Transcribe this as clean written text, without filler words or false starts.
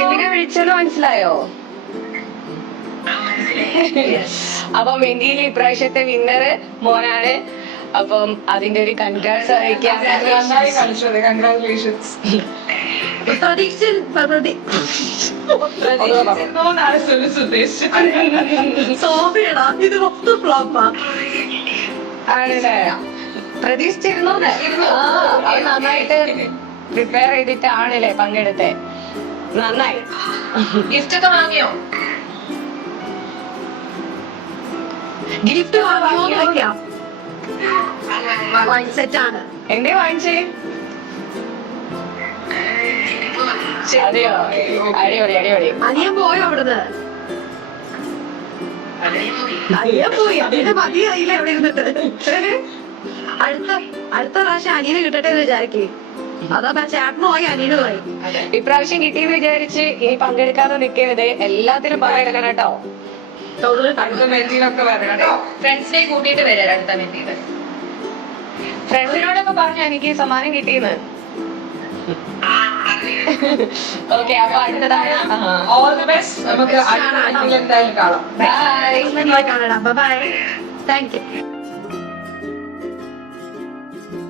എന്തിനാ വിളിച്ചത് മനസ്സിലായോ? അപ്പൊ മെന്റിയിൽ ഇപ്രാവശ്യത്തെ വിന്നറ് മോനാണ്. അപ്പം അതിന്റെ ഒരു കൺഗ്രാറ്റ്സ് അറിയിക്കാൻ കൺഗ്രാറ്റുലേഷൻസ്. പ്രതീക്ഷിച്ചിരുന്നു. നന്നായിട്ട് പ്രിപ്പയർ ചെയ്തിട്ടാണല്ലേ പങ്കെടുത്തേ. നന്നായി. ഗിഫ്റ്റ് ഒക്കെ വാങ്ങിയോ? ഗിഫ്റ്റ് സെറ്റാണ്. എന്തേ വാങ്ങിച്ചേ? അതെയോ? അടിപൊളി അടിപൊളി. അനിയൻ പോയോ അവിടുന്ന്? അനിയൻ പോയി. അതിന്റെ മതിയായില്ല എവിടെ ഇരുന്നിട്ട്. അടുത്ത പ്രാവശ്യം അനിയന് കിട്ടട്ടെ എന്ന് വിചാരിക്കേ. അതാ ചേട്ടന് പോയി അനിയന് പോയി. ഇപ്രാവശ്യം കിട്ടിയെന്ന് വിചാരിച്ച് ഇനി പങ്കെടുക്കാതെ നിൽക്കരുത്. എല്ലാത്തിനും പങ്കെടുക്കണം കേട്ടോ. അടുത്ത മെന്റിലൊക്കെ വരണം കേട്ടോ. ഫ്രണ്ട്സിനെ കൂട്ടിയിട്ട് വരാം അടുത്ത മെന്റിയിൽ. ഫ്രണ്ട്സിനോടൊക്കെ പറഞ്ഞ എനിക്ക് സമ്മാനം കിട്ടിയെന്ന്. ഓക്കെ, അപ്പൊ അടുത്തതാണ്. All the best. നമുക്ക് അടുത്ത മെന്റിൽ എന്തായാലും കാണാം. ബൈ. ബൈ. Thank you.